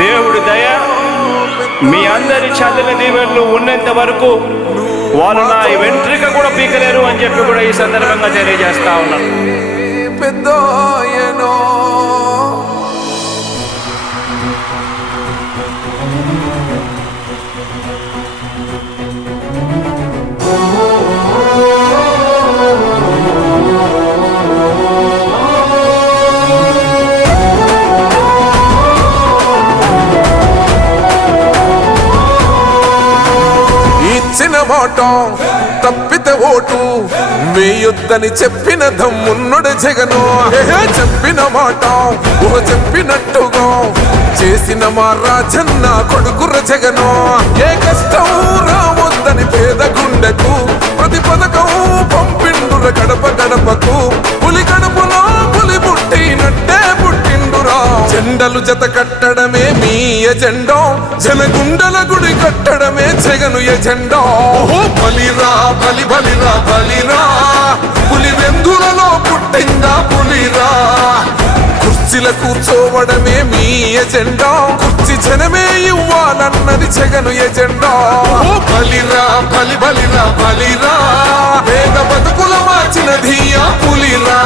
దేవుడి దయ మీ అందరి చల్లని దీవెనలు ఉన్నంత వరకు వాళ్ళు నా వెంట్రిక కూడా పీకలేరు అని చెప్పి కూడా ఈ సందర్భంగా తెలియజేస్తా ఉన్నాను. ఇచ్చిన మాట తప్పితే ఓటు వేయొద్దని చెప్పిన దమ్మున్నడు జగను. చెప్పిన మాట చెప్పినట్టుగా చేసిన మా రాజన్న కొడుకుర జగను. ఏ కష్టం రావద్దని పేద గుండెకు ప్రతి పథకం పంపిండుర గడప గడపకు. పులి గడపలో పులి పుట్టినట్టే పుట్టిండురా. జెండలు జత కట్టడమే మీ ఎజెండా, జనగుండల గుడి కట్టడమే జగను ఎజెండా. బలిరా బలి బలిరా బలిరా, పులి వెందులలో పుట్టిందా పులిరా. కుర్చీల కూర్చోవడమే మీ ఎజెండా, కుర్చీ జనమే ఇవ్వాలన్నది జగను ఎజెండా. బలిరా బలి బలిరా బలిరా, పేద బతుకుల మార్చినది ఆ పులిరా.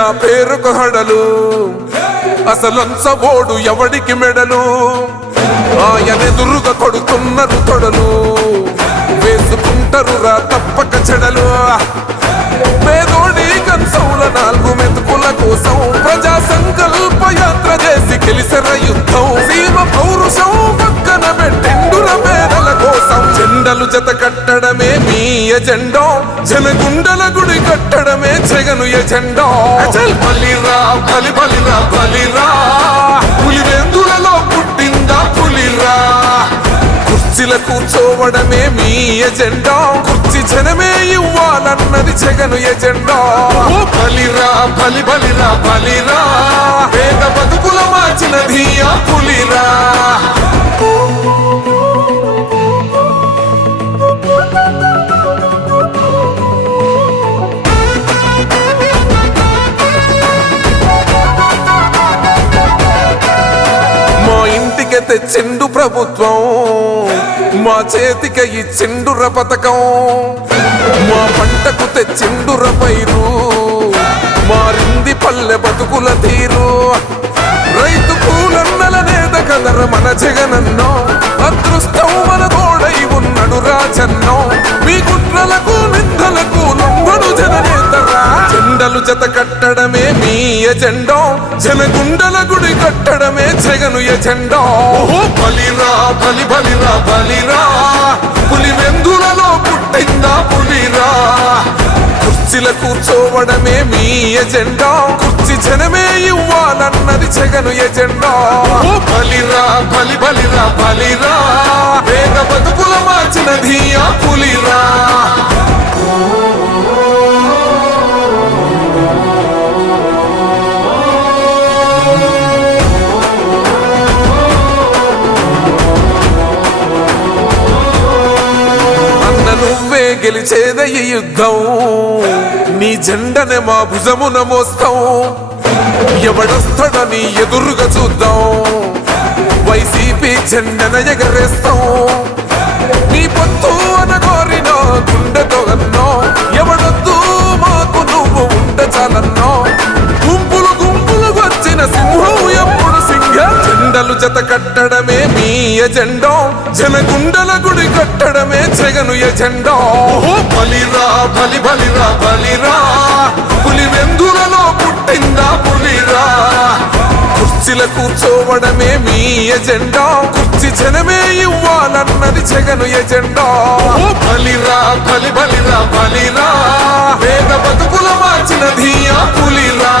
ఆ పేరుకు హడలు అసలంచబోడు ఎవడికి మెడలు. ఆయనెదురుగా కొడుతున్నారు తొడలు, వేసుకుంటారు రా తప్పక చెడలు. పేదోడి కంచౌల 4 మెతుకుల కోసం ప్రజా సంకల్ప యాత్ర చేసి గెలిసెర యుద్ధం. సీమ పౌరుషం పక్కన పెట్టిండుర పేదల కోసం. జెండలు జత కట్టడమే మీ ఎజెండా, జనగుండల గుడి కట్టడమే జగను ఎజెండా. బలిరా బలి బలిరా బలిరా, పులి వెందులలో పుట్టిందా పులిరా. కుర్చీల కూర్చోవడమే మీ ఎజెండా, కుర్చీ జనమే ఇవ్వాలన్నది జగను ఎజెండా. బలిరా బలి బలిరా బలిరా, పేద బతుకుల మార్చినది ఆ పులిరా. తెచ్చిండు ప్రభుత్వం, మా చేతికి ఇచ్చిండుర పథకం. మా పంటకు తెచ్చిండుర పైరు, మారింది పల్లె బతుకుల తీరు. రైతు కూలన్నల నేత కదర మన జగనన్నో, అదృష్టం మన తోడై ఉన్నడు రాజన్నో. మీ కుట్రలకు నిందలకు లొంగడు జననేతరా. జెండలు జత కట్టడమే మీ ఎజెండా, జనగుండల గుడి కట్టడమే జగను ఎజెండా. బలిరా బలి బలిరా బలిరా, పులి వెందులలో పుట్టిందా పులిరా. కుర్చీల కూర్చోవడమే మీ ఎజెండా, కుర్చీ జనమే ఇవ్వాలన్నది జగను ఎజెండా. బలిరా బలి బలిరా బలిరా, పేద బతుకుల మార్చినది ఆ పులిరా. నువ్వే గెలిచేద ఈ యుద్ధం, నీ జెండనే మా భుజమున మోస్తాం. ఎవడొస్తాడని ఎదురుగా చూద్దాం, వైసీపీ జెండన ఎగరేస్తాం. నీ పొత్తు అనగోరిన గుండెతో అన్నో, ఎవడొద్దు మాకు నువ్వు ఉండ చాలన్నో. గుంపులు గుంపులు వచ్చిన సింహం ఎప్పుడు సింహ. జెండలు జత కట్టడమే మీ ఎజెండా, జనగుండల గుడి కట్టడమే జగను ఎజెండా. బలిరా బలి బలిరా బలిరా, పులి వెందులలో పుట్టిందా పులిరా. కుర్చీల కూర్చోవడమే మీ ఎజెండా, కుర్చీ జనమే ఇవ్వాలన్నది జగను ఎజెండా. బలిరా బలి బలిరా బలిరా, పేద బతుకుల మార్చినది ఆ పులిరా.